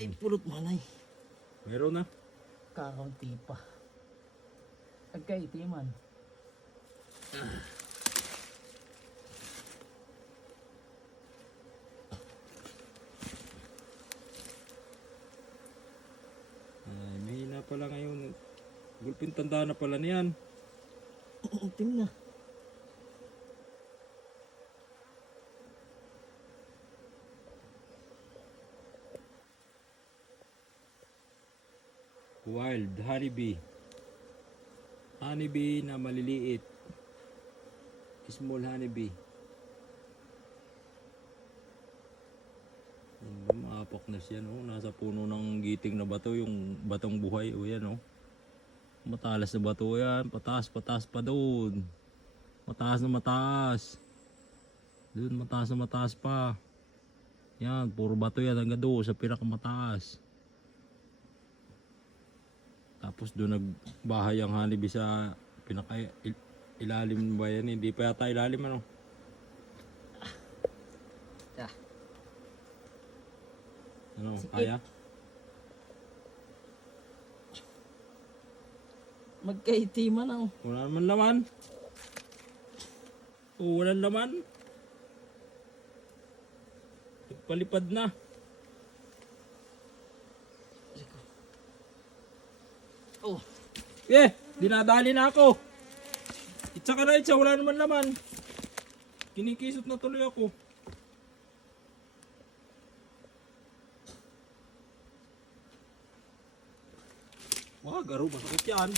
Ay, pulot manay. Meron na. Kakaunti pa. Agkaitiman. Ay, mahina pala ngayon. Gulpin tanda na pala niyan. Itim na. Wild honeybee. Honeybee na maliliit. Small honeybee. Maapak na siya, no? Nasa puno ng giting na bato, yung batong buhay. O yan, no? Matalas na bato yan. Pataas pa doon. Mataas na mataas. Doon mataas na mataas pa. Yan, puro bato yan hanggang doon sa pinakamataas. Tapos doon nagbahay ang honeybee sa pinaka ilalim ba yan? Hindi pa yata ilalim, ano? Ano, Sikip. kaya? Magkaitiman ang. Wala naman laman. Oh, walang laman. Palipad na. Oh, Dinadali na ako. Itsa ka na, itsa. Wala naman laman. Kinikisot na tuloy ako. Wah, garo. Masakit yan.